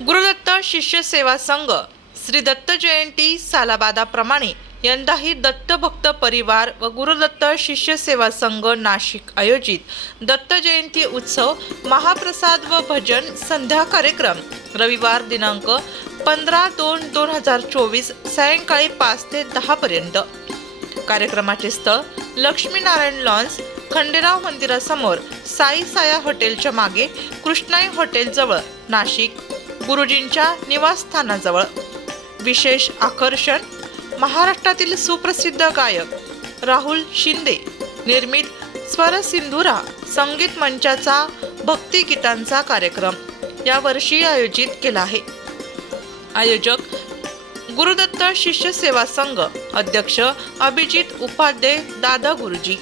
गुरुदत्त शिष्य सेवा संघ श्री दत्त जयंती सालाबादाप्रमाणे यंदाही दत्तभक्त परिवार व गुरुदत्त शिष्य सेवा संघ नाशिक आयोजित दत्त जयंती उत्सव महाप्रसाद व भजन संध्या कार्यक्रम रविवार दिनांक 15/2/2024 सायंकाळी 5 ते 10 पर्यंत। कार्यक्रमाचे स्थळ लक्ष्मीनारायण लॉन्स, खंडेराव मंदिरासमोर, साई साया हॉटेलच्या मागे, कृष्णाई हॉटेल जवळ, नाशिक। गुरुजींच्या निवासस्थानाजवळ। विशेष आकर्षण महाराष्ट्रातील सुप्रसिद्ध गायक राहुल शिंदे निर्मित स्वरसिंधुरा संगीत मंचाचा भक्तिगीतांचा कार्यक्रम यावर्षी आयोजित केला आहे। आयोजक गुरुदत्त शिष्य सेवा संघ, अध्यक्ष अभिजित उपाध्ये दादा गुरुजी।